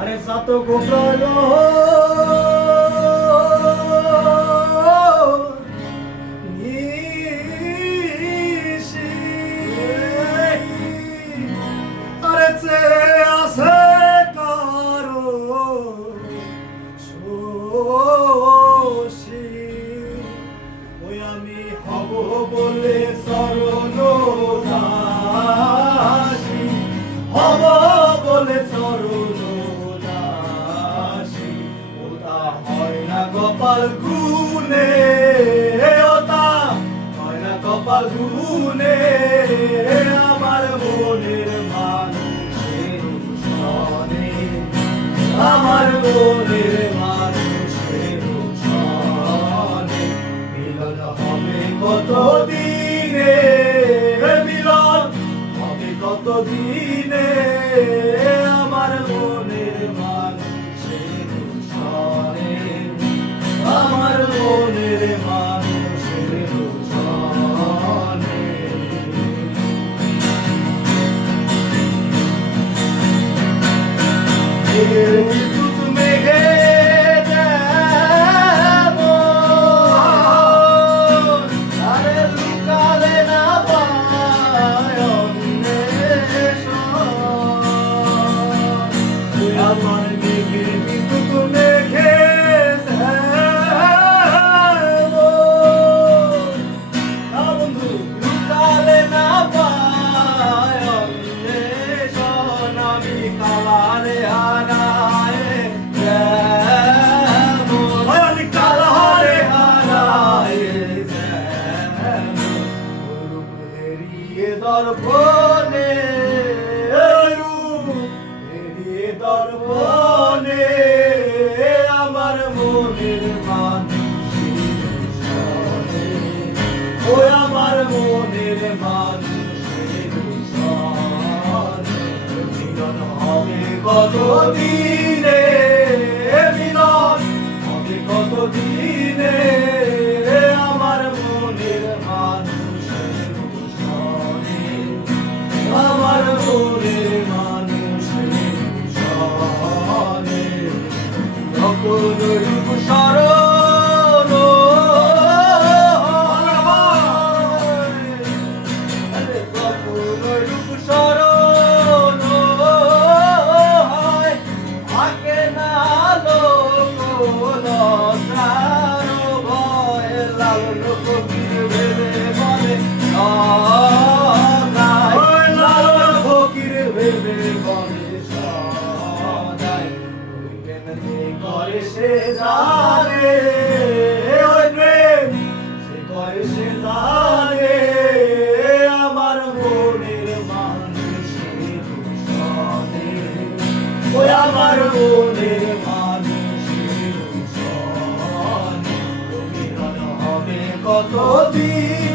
আরে সাত গোপ্রয় আরে চে আসে কারো শোষী ওই আমি হব বলে চরণ দাসী হব বলে চরণ দাসী ওটা হয় না কপাল গুনে ওটা হয় না কপাল গুনে আমার মনের মানুষের সনে আমার মনের মানুষের সনে মিলন হবে কত দিনে মিলন হবে কত দিনে আমার মনের মানুষের সনে আমার মনের মানুষের সনে বিদ্যুৎ মেঘে যেমন আরে লুকালে না পায় অন্বেষণ। তুই আমার মেঘে বিদ্যুৎ মেঘে বন্ধু লুকালে না পায় অন্বেষণ। আমি কালারে হারায় যেমন আমি কালারে হারায় যেমন রূপ হেরিয়ে দর্পণে রূপ হেরিয়ে দর্পণে আমার মনের মানুষের সনে ও আমার মনের মানুষের সনে মিলন হবে কত দিনে মিলন হবে কত দিনে আমার মনের মানুষের সনে আমার মনের মানুষের সনে যখন রূপ শরণ তখন রূপ শরণ হয় থাকে না লোক লজ্জার ভয় লালন ফকির ভেবে বলে সদাই লালন ফকির ভেবে বলে সদাই ওই প্রেম যে করে সে জানে ওই প্রেম সে করে সে জানে আমার মনের মানুষের সনে ওই আমার মনের মানুষের সনে মিলন হবে কত দিন